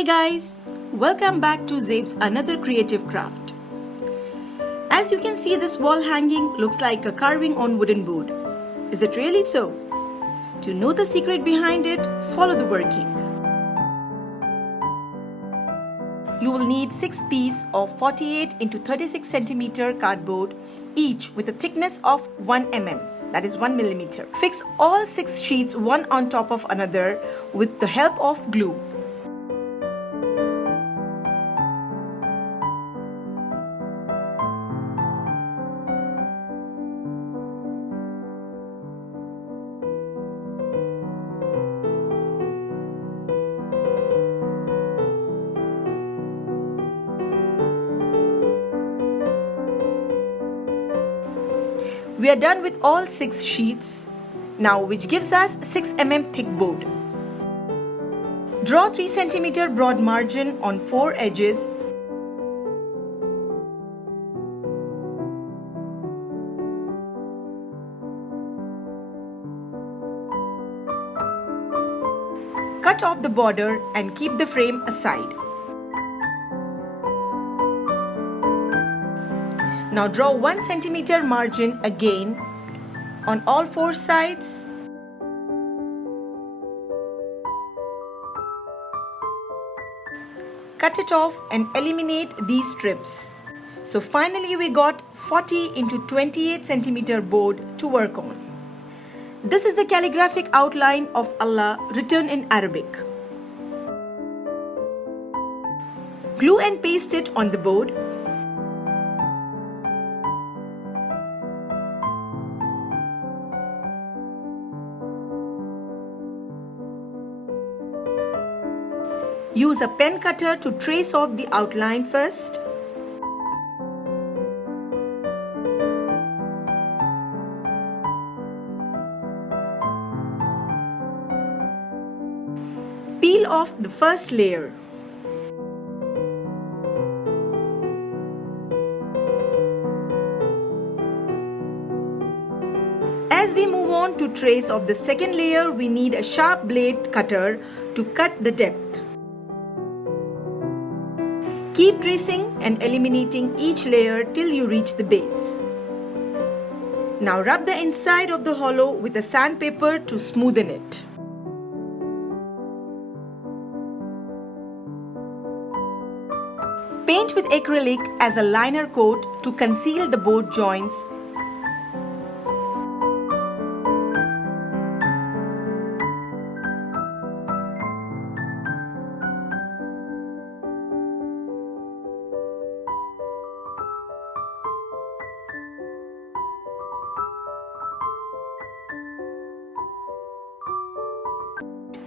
Hey guys, welcome back to Zeb's another creative craft. As you can see, this wall hanging looks like a carving on wooden board. Is it really so? To know the secret behind it, follow the working. You will need 6 pieces of 48 into 36 centimeter cardboard, each with a thickness of 1 mm, that is 1 millimeter. Fix all 6 sheets one on top of another with the help of glue. We are done with all 6 sheets, now which gives us 6 mm thick board. Draw 3 cm broad margin on 4 edges. Cut off the border and keep the frame aside. Now draw 1 cm margin again on all 4 sides. Cut it off and eliminate these strips. So finally we got 40 into 28 cm board to work on. This is the calligraphic outline of Allah written in Arabic. Glue and paste it on the board. Use a pen cutter to trace off the outline first. Peel off the first layer. As we move on to trace off the second layer, we need a sharp blade cutter to cut the depth. Keep tracing and eliminating each layer till you reach the base. Now rub the inside of the hollow with a sandpaper to smoothen it. Paint with acrylic as a liner coat to conceal the board joints.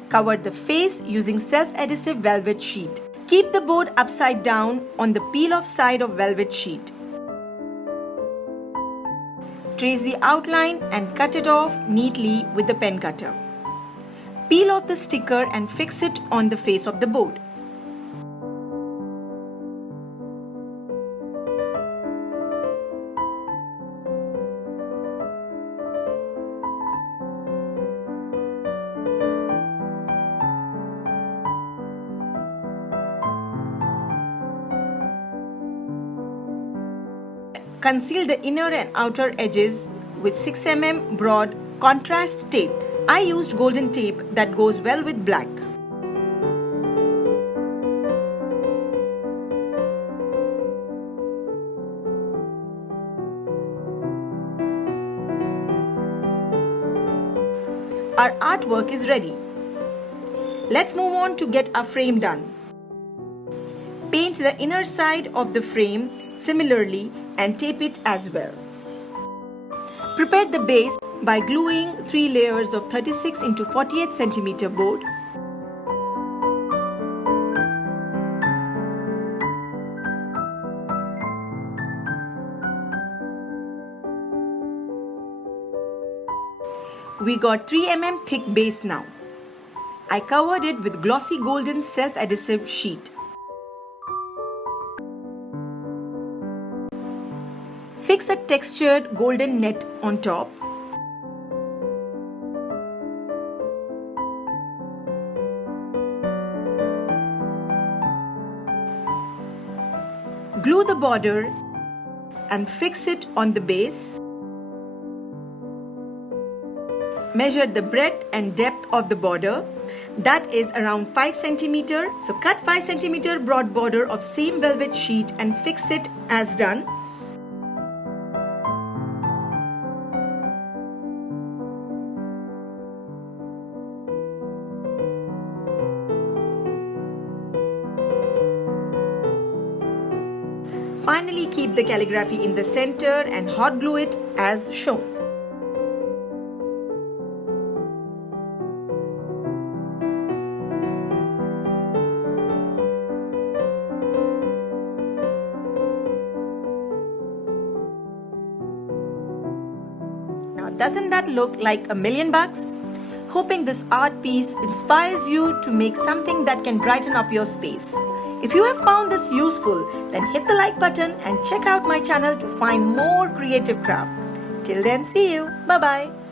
Cover the face using self-adhesive velvet sheet. Keep the board upside down on the peel-off side of velvet sheet. Trace the outline and cut it off neatly with the pen cutter. Peel off the sticker and fix it on the face of the board. Conceal the inner and outer edges with 6 mm broad contrast tape. I used golden tape that goes well with black. Our artwork is ready. Let's move on to get our frame done. Paint the inner side of the frame similarly and tape it as well. Prepare the base by gluing 3 layers of 36 into 48 cm board. We got 3 mm thick base now. I covered it with glossy golden self-adhesive sheet. Fix a textured golden net on top. Glue the border and fix it on the base. Measure the breadth and depth of the border. That is around 5 cm. So cut 5 cm broad border of same velvet sheet and fix it as done. Finally, keep the calligraphy in the center and hot glue it as shown. Now, doesn't that look like $1,000,000? Hoping this art piece inspires you to make something that can brighten up your space. If you have found this useful, then hit the like button and check out my channel to find more creative craft. Till then, see you. Bye-bye.